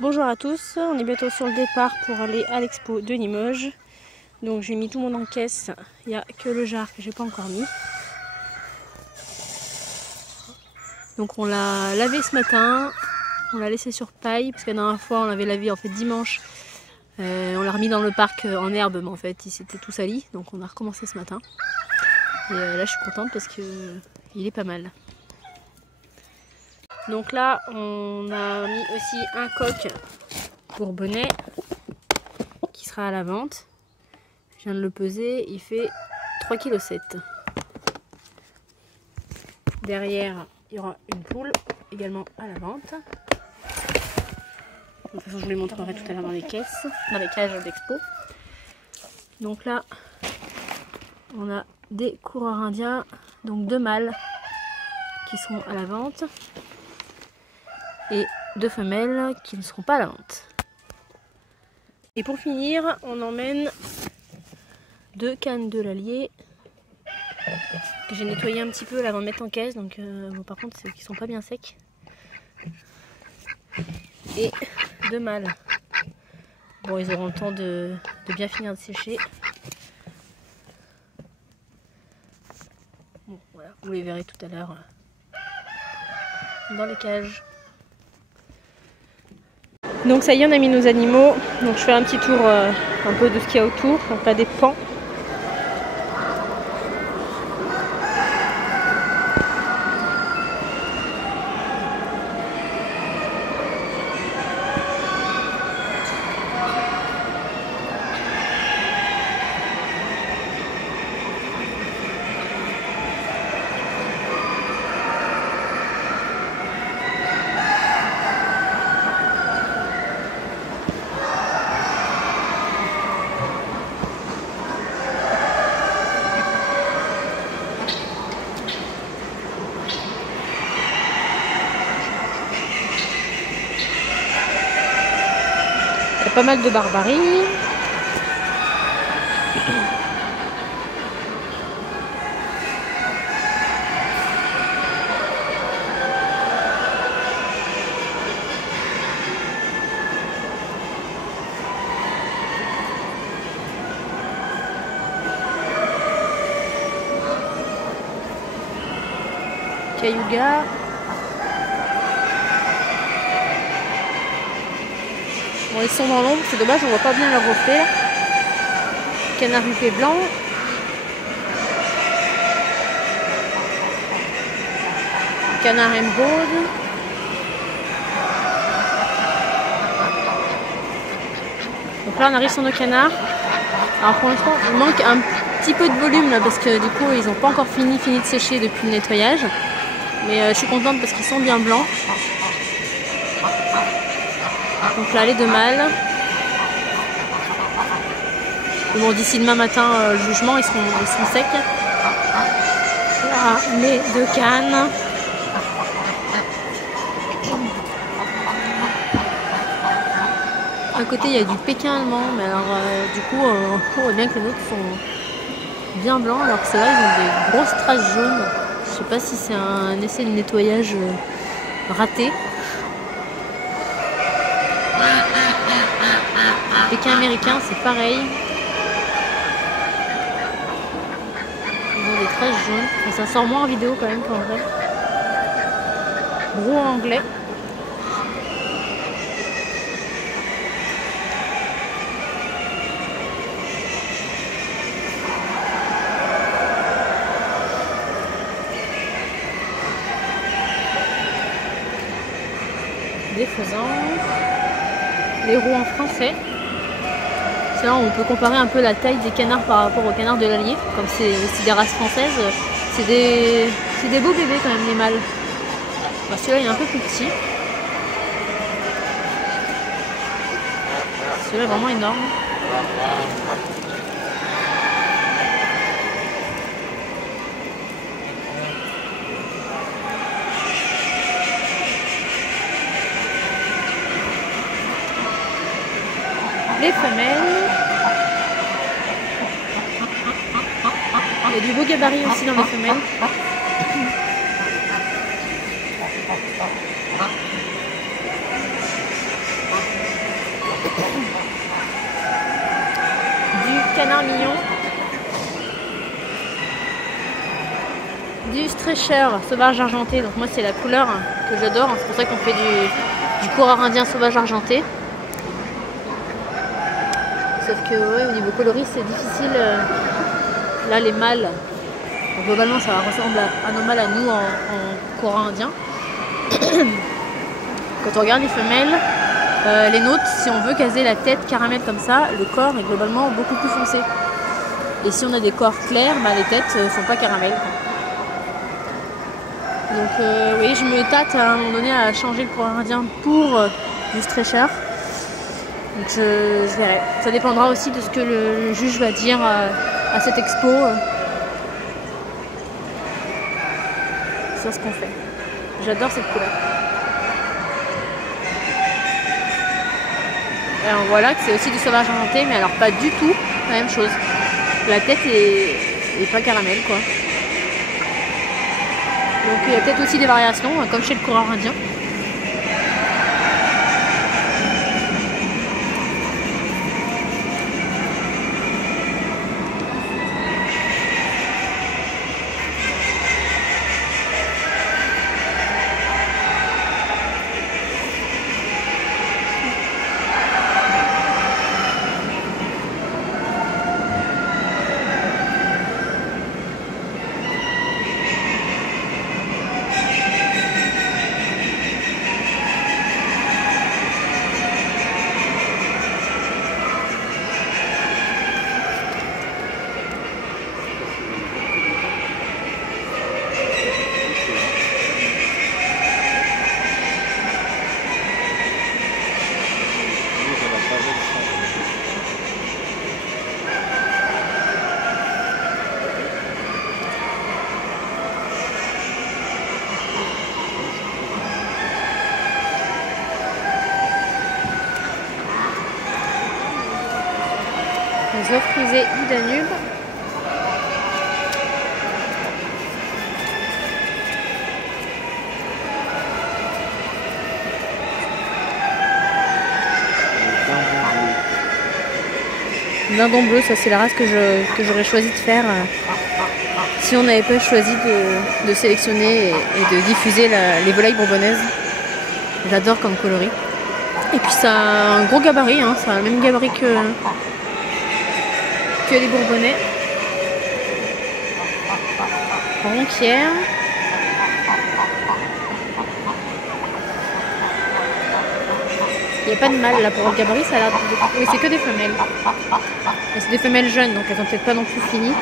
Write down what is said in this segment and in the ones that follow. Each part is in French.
Bonjour à tous, on est bientôt sur le départ pour aller à l'expo de Limoges. Donc j'ai mis tout mon en caisse, il n'y a que le jar que j'ai pas encore mis. Donc on l'a lavé ce matin, on l'a laissé sur paille parce que la dernière fois on l'avait lavé en fait dimanche. On l'a remis dans le parc en herbe, mais en fait il s'était tout sali, donc on a recommencé ce matin. Et là je suis contente parce que il est pas mal. Donc là on a mis aussi un coq bourbonnais qui sera à la vente. Je viens de le peser, il fait 3,7 kg. Derrière, il y aura une poule également à la vente. De toute façon, je vous les montrerai tout à l'heure dans les caisses, dans les cages d'expo. Donc là, on a des coureurs indiens, donc 2 mâles qui seront à la vente et 2 femelles qui ne seront pas à la vente. Et pour finir, on emmène 2 cannes de l'Allier que j'ai nettoyé un petit peu là avant de mettre en caisse, donc bon, par contre c'est qu'ils sont pas bien secs. Et 2 mâles. Bon, ils auront le temps de bien finir de sécher. Bon, voilà, vous les verrez tout à l'heure dans les cages. Donc ça y est, on a mis nos animaux. Donc je fais un petit tour un peu de ce qu'il y a autour. Donc là des pans. Il y a pas mal de barbarie. Cayuga. Bon, ils sont dans l'ombre, c'est dommage, on voit pas bien leur reflet. Canard huppé blanc. Canard emeraude. Donc là on arrive sur nos canards. Alors pour l'instant il manque un petit peu de volume là parce que du coup ils n'ont pas encore fini de sécher depuis le nettoyage. Mais je suis contente parce qu'ils sont bien blancs. Donc là les 2 mâles. Bon, d'ici demain matin, le jugement, ils seront secs. Là, les 2 cannes. À côté, il y a du Pékin allemand, mais alors du coup, on voit bien que les nôtres sont bien blancs, alors que c'est vrai, ils ont des grosses traces jaunes. Je sais pas si c'est un essai de nettoyage raté. Pékin américain, c'est pareil. Ils ont des traces jaunes. Et ça sort moins en vidéo quand même qu'en vrai. Gros anglais. Des faisans. Les roux en français. C'est là où on peut comparer un peu la taille des canards par rapport aux canards de l'Allier. Comme c'est aussi des races françaises, c'est des beaux bébés quand même les mâles. Bah, celui-là il est un peu plus petit. Celui-là est vraiment énorme. Les femelles. Il y a du beau gabarit aussi dans les femelles. Du canard mignon. Du stretcher sauvage argenté. Donc moi c'est la couleur que j'adore. C'est pour ça qu'on fait du coureur indien sauvage argenté. Sauf que ouais, au niveau coloris c'est difficile. Là les mâles, donc, globalement ça ressemble à nos mâles à nous en coureur indien. Quand on regarde les femelles, les nôtres, si on veut caser la tête caramel comme ça, le corps est globalement beaucoup plus foncé. Et si on a des corps clairs, bah, les têtes ne sont pas caramel. Donc oui, je me tâte à un moment donné à changer le coureur indien pour du stretcher. Donc je verrai. Ça dépendra aussi de ce que le juge va dire à cette expo sur ce qu'on fait. J'adore cette couleur. Et alors voilà que c'est aussi du sauvage argenté, mais alors pas du tout la même chose. La tête est pas caramel quoi. Donc il y a peut-être aussi des variations, comme chez le coureur indien. Les œufs frisés du Danube. Dindon bleu, ça c'est la race que j'aurais choisi de faire si on n'avait pas choisi de sélectionner et de diffuser les volailles bourbonnaises. J'adore comme coloris. Et puis ça a un gros gabarit, hein, ça a le même gabarit que les bourbonnais. Ronquière. Il n'y a pas de mâle là pour le gabarit, ça a l'air de... Oui, c'est que des femelles. Mais c'est des femelles jeunes, donc elles sont peut-être pas non plus finies.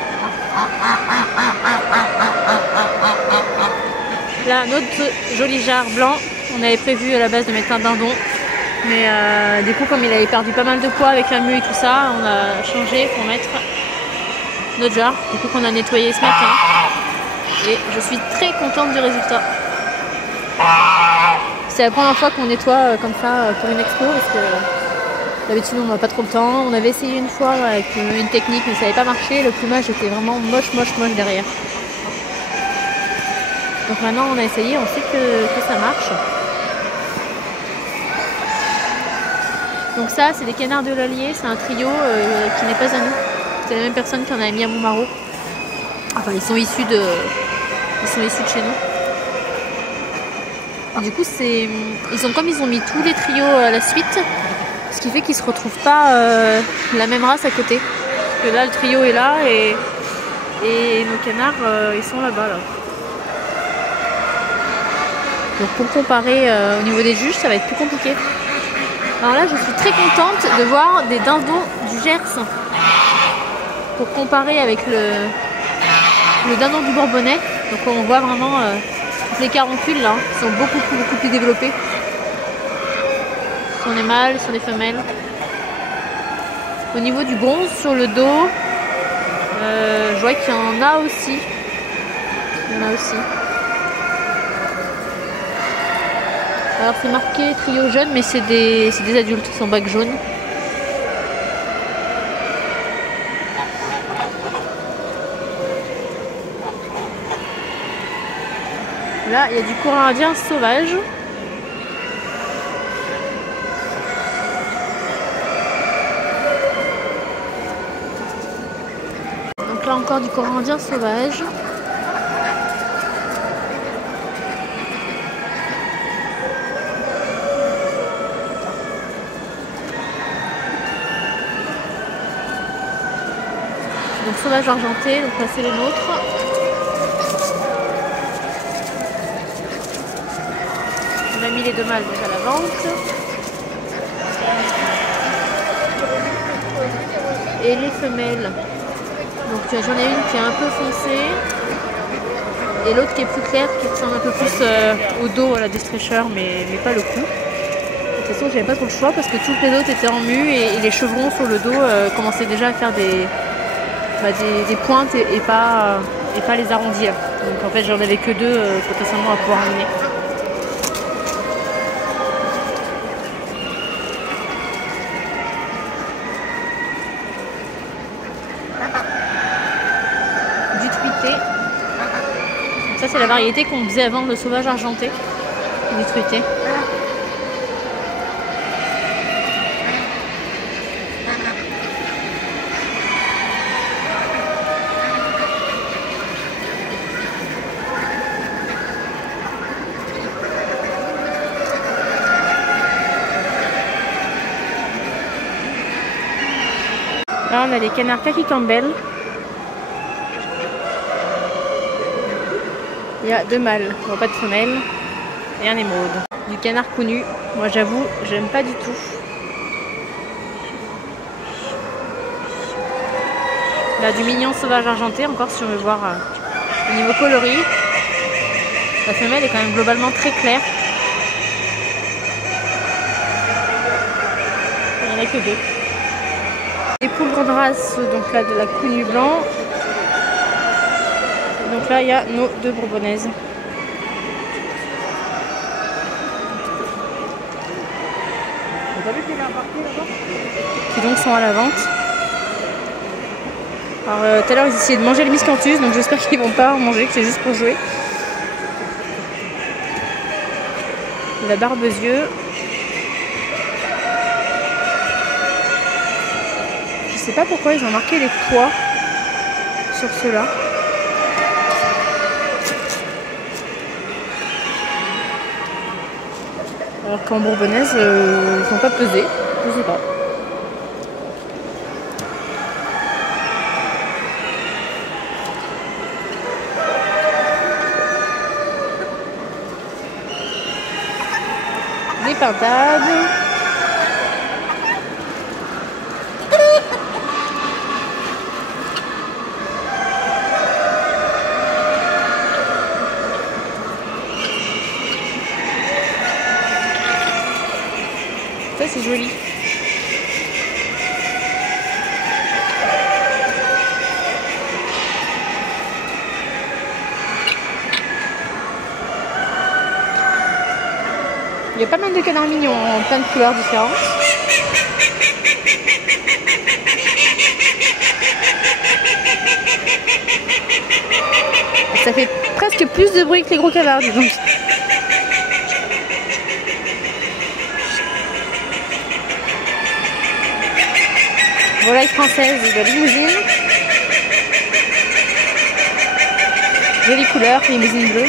Là, notre joli jarre blanc. On avait prévu à la base de mettre un dindon. Mais du coup, comme il avait perdu pas mal de poids avec la mue et tout ça, on a changé pour mettre notre jarre. Du coup, qu'on a nettoyé ce matin. Et je suis très contente du résultat. C'est la première fois qu'on nettoie comme ça pour une expo parce que d'habitude on n'a pas trop le temps. On avait essayé une fois avec une technique mais ça n'avait pas marché. Le plumage était vraiment moche derrière. Donc maintenant on a essayé, on sait que ça marche. Donc ça c'est des canards de l'Allier, c'est un trio qui n'est pas à nous. C'est la même personne qui en a mis à Montmarault. Enfin ils sont issus de chez nous. Du coup, ils ont mis tous les trios à la suite, ce qui fait qu'ils se retrouvent pas la même race à côté. Parce que là, le trio est là et nos canards, ils sont là-bas. Là. Donc pour comparer au niveau des juges, ça va être plus compliqué. Alors là, je suis très contente de voir des dindons du Gers pour comparer avec le dindon du Bourbonnais. Donc on voit vraiment... les caroncules là, sont beaucoup plus développés. Ce sont des mâles, ce sont des femelles. Au niveau du bronze sur le dos, je vois qu'il y en a aussi. Alors c'est marqué trio jeune, mais c'est des adultes, ils sont bac jaune. Là, il y a du coureur indien sauvage. encore du corail indien sauvage. Donc sauvage argenté, donc là c'est les nôtres. On a mis les 2 mâles donc à la vente. Et les femelles. Donc j'en ai une qui est un peu foncée. Et l'autre qui est plus claire, qui ressemble un peu plus au dos à la Destrecher, mais pas le cou. De toute façon j'avais pas trop le choix parce que toutes les autres étaient en mue et les chevrons sur le dos commençaient déjà à faire des pointes et pas les arrondir. Donc en fait j'en avais que 2 potentiellement à pouvoir emmener. Du truité. Ça c'est la variété qu'on faisait avant, le sauvage argenté. Du truité. Là on a les canards Kaki Campbell. Il y a 2 mâles, bon, pas de femelle, et un émeraude. Du canard connu, moi j'avoue, j'aime pas du tout. Là du mignon sauvage argenté, encore si on veut voir au niveau coloris. La femelle est quand même globalement très claire. Il n'y en a que 2. Des poules grande race, donc là de la connu blanc. Donc là il y a nos 2 bourbonnaises. Qui donc sont à la vente. Alors tout à l'heure ils essayaient de manger le miscanthus, donc j'espère qu'ils vont pas en manger, que c'est juste pour jouer. La barbezieux. Je sais pas pourquoi ils ont marqué les poids sur ceux-là. Alors qu'en bourbonnaise, ils sont pas pesés, je sais pas. Des pintades. Ça c'est joli. Il y a pas mal de canards mignons en plein de couleurs différentes. Ça fait presque plus de bruit que les gros canards, dis donc. Volaille française de limousine. Jolie couleur, limousine bleue.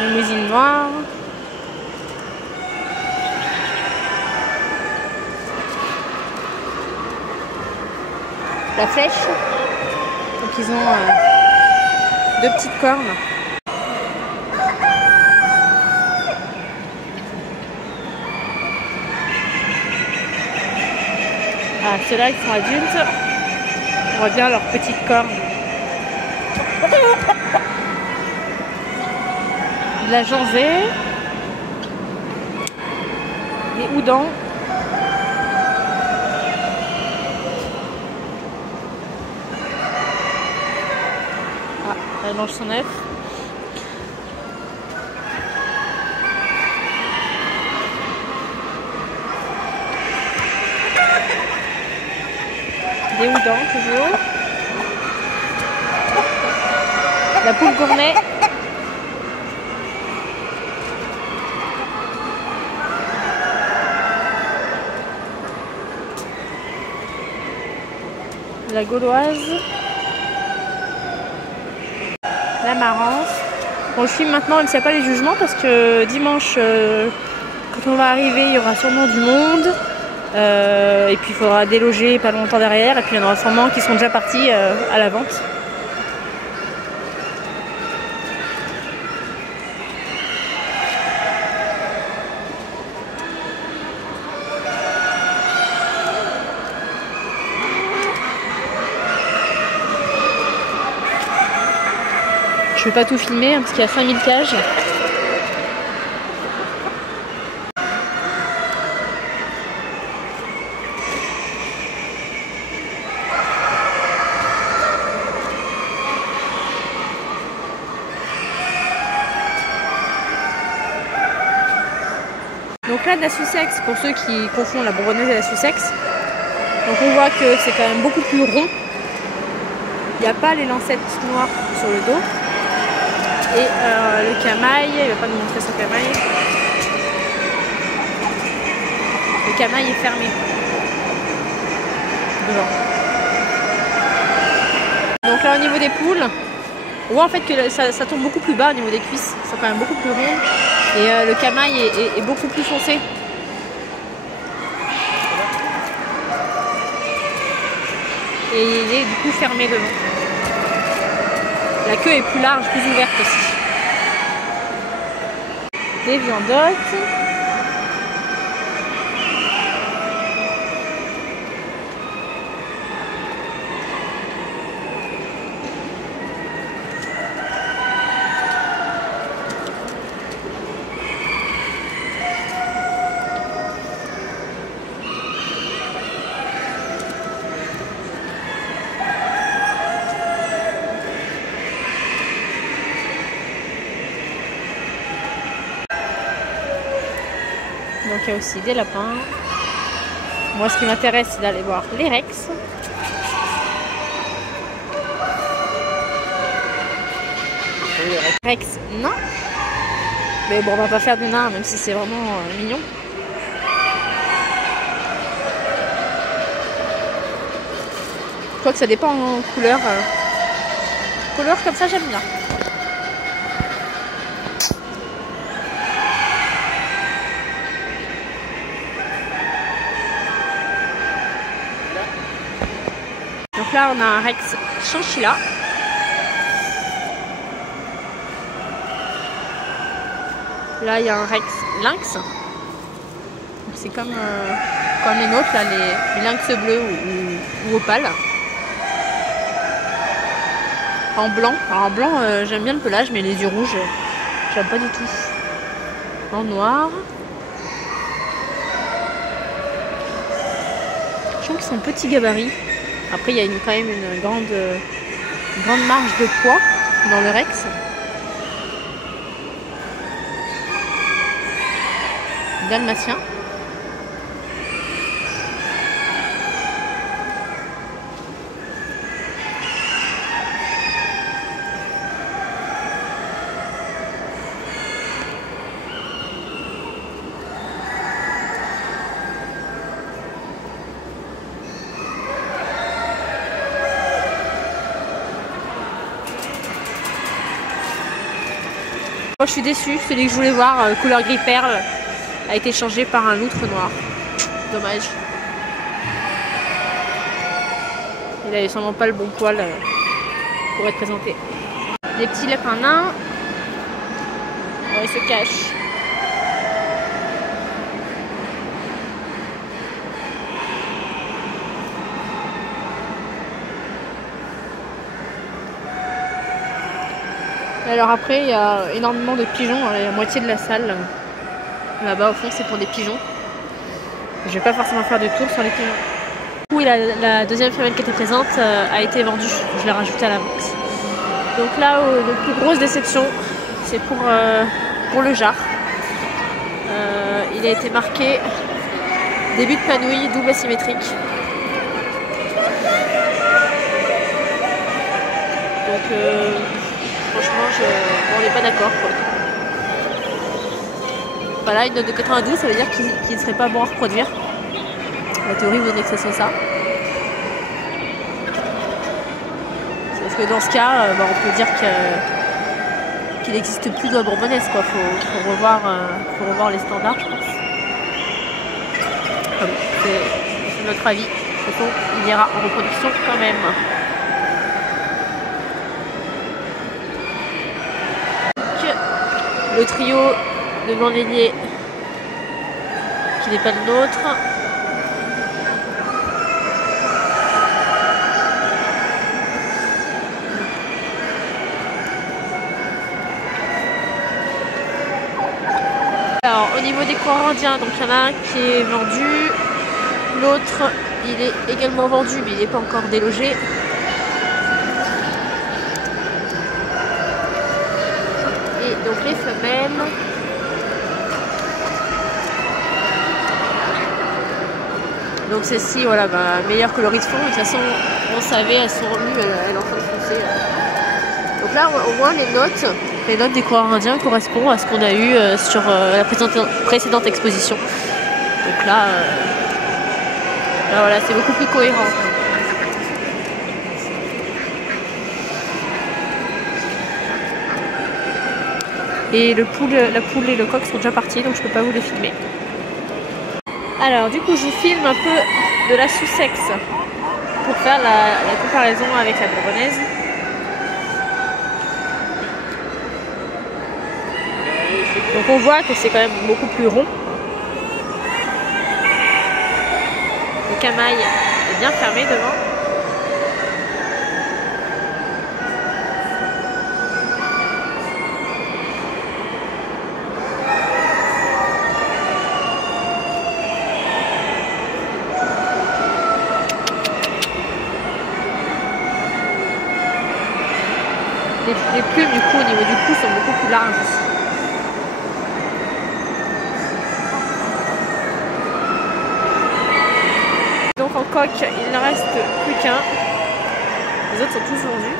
Limousine noire. La flèche. Donc ils ont 2 petites cornes. Ah, ceux-là ils sont adultes. On voit bien leurs petites cornes. De la janzée. Des houdans. Ah, la mange son œuf. Des houdans toujours. La poule gourmet. La gauloise. La marrance. Bon, je filme maintenant même s'il n'y a pas les jugements parce que dimanche, quand on va arriver, il y aura sûrement du monde. Et puis il faudra déloger pas longtemps derrière. Et puis il y en aura sûrement qui sont déjà partis à la vente. Je vais pas tout filmer hein, parce qu'il y a 5000 cages. Donc là de la Sussex, pour ceux qui confondent la Bourbonnaise et la Sussex, donc on voit que c'est quand même beaucoup plus rond. Il n'y a pas les lancettes noires sur le dos. Et le camail, il ne va pas nous montrer son camail. Le camail est fermé. Devant. Donc là au niveau des poules, on voit en fait que ça tombe beaucoup plus bas au niveau des cuisses. C'est quand même beaucoup plus rond. Et le camail est beaucoup plus foncé. Et il est du coup fermé devant. La queue est plus large, plus ouverte aussi. Des viandottes. Donc il y a aussi des lapins. Moi ce qui m'intéresse c'est d'aller voir les rex. Rex, non. Mais bon on va pas faire des nains même si c'est vraiment mignon. Je crois que ça dépend en couleur. Couleur comme ça j'aime bien. Donc là on a un Rex chinchilla. Là il y a un Rex lynx. C'est comme les nôtres, là, les lynx bleus ou opales. En blanc. Alors en blanc j'aime bien le pelage mais les yeux rouges j'aime pas du tout. En noir. Je trouve qu'ils sont petits gabarits. Après, il y a quand même une grande marge de poids dans le Rex. Dalmatien. Moi, je suis déçue, celui que je voulais voir, couleur gris perle, a été changé par un loutre noir. Dommage. Il avait sûrement pas le bon poil pour être présenté. Des petits lapins nains. Oh, ils se cachent. Alors après, il y a énormément de pigeons, la moitié de la salle. Là-bas, au fond, c'est pour des pigeons. Je vais pas forcément faire de tour sur les pigeons. Oui, la deuxième femelle qui était présente a été vendue. Je l'ai rajoutée à la vente. Donc là, la plus grosse déception, c'est pour le jar. Il a été marqué début de panouille, double asymétrique. Donc on n'est pas d'accord. Voilà, une note de 92, ça veut dire qu'il ne serait pas bon à reproduire. La théorie voudrait que ce soit ça. Parce que dans ce cas, on peut dire qu'il n'existe plus de bourbonnaise, quoi. Faut revoir les standards, je pense. Enfin, c'est notre avis. De toute façon, il ira en reproduction quand même. Le trio de blanc délié qui n'est pas le nôtre. Alors au niveau des coureurs indiens, donc il y en a un qui est vendu, l'autre il est également vendu mais il n'est pas encore délogé. Et donc les femelles, donc celle-ci, voilà, meilleure que le riz de fond. De toute façon, on savait, elles sont remues, elles sont en train de foncer. Donc là, au moins les notes des coureurs indiens correspondent à ce qu'on a eu sur la précédente exposition. Donc là voilà, c'est beaucoup plus cohérent. Et la poule et le coq sont déjà partis, donc je peux pas vous les filmer. Alors du coup, je vous filme un peu de la Sussex pour faire la comparaison avec la bourbonnaise. Donc on voit que c'est quand même beaucoup plus rond. Le camail est bien fermé devant. Les plumes du coup au niveau du cou sont beaucoup plus larges aussi. Donc en coq, il ne reste plus qu'un. Les autres sont tous vendus.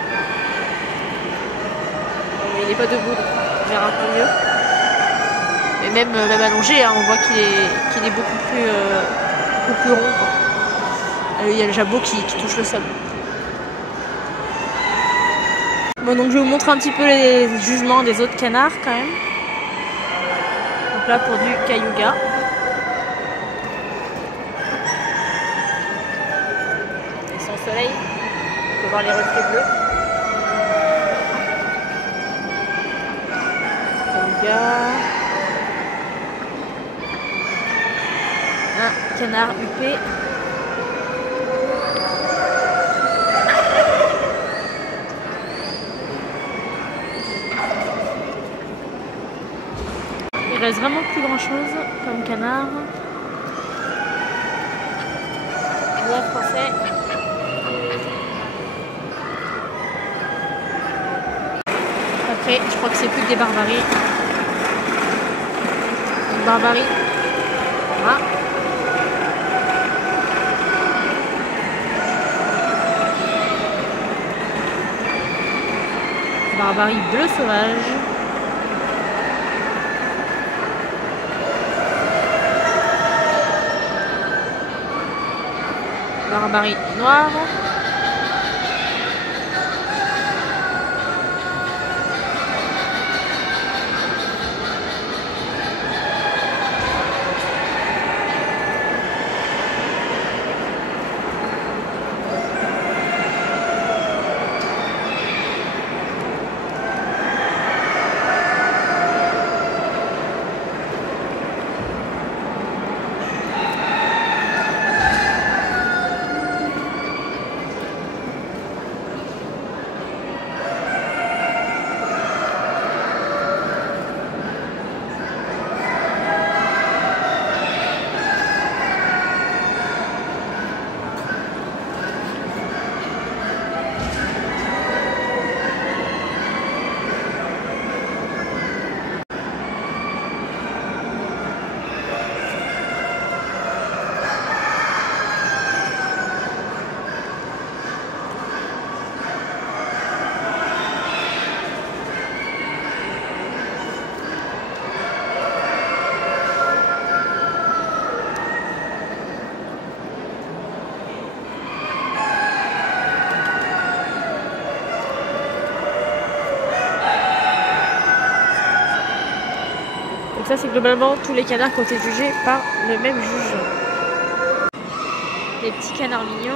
Mais il n'est pas debout, donc on verra un peu mieux. Mais même allongé, hein, on voit qu'il est beaucoup plus rond, quoi. Il y a le jabot qui touche le sol. Bon, donc je vais vous montrer un petit peu les jugements des autres canards quand même. Donc là pour du Cayuga. Ils sont au soleil, on peut voir les reflets bleus. Cayuga. Un canard huppé. Il reste vraiment plus grand chose comme canard. Bois français. Après, je crois que c'est plus que des barbaries. Une barbarie. Voilà. Barbarie bleu sauvage. Barbarie noire. ça c'est globalement tous les canards qui ont été jugés par le même juge. Les petits canards mignons.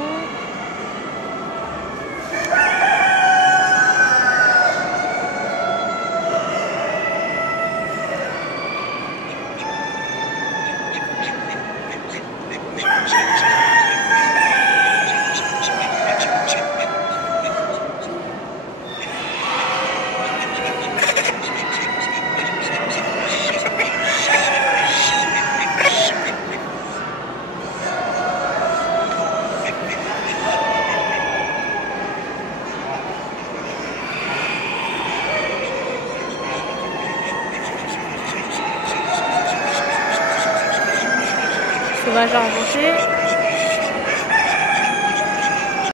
Sauvage argenté.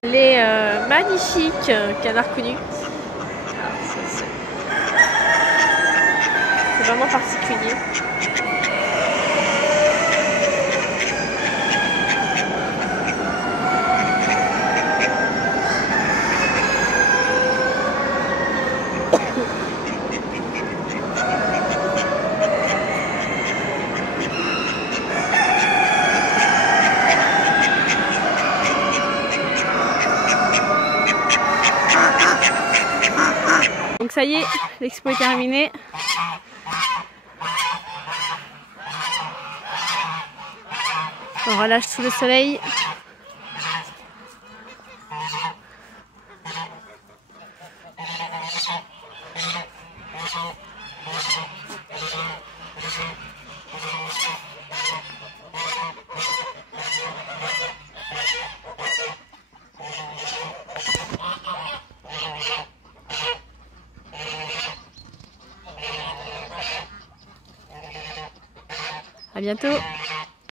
Les magnifiques canards connus. C'est vraiment particulier. Donc ça y est, l'expo est terminée. On relâche sous le soleil. À bientôt.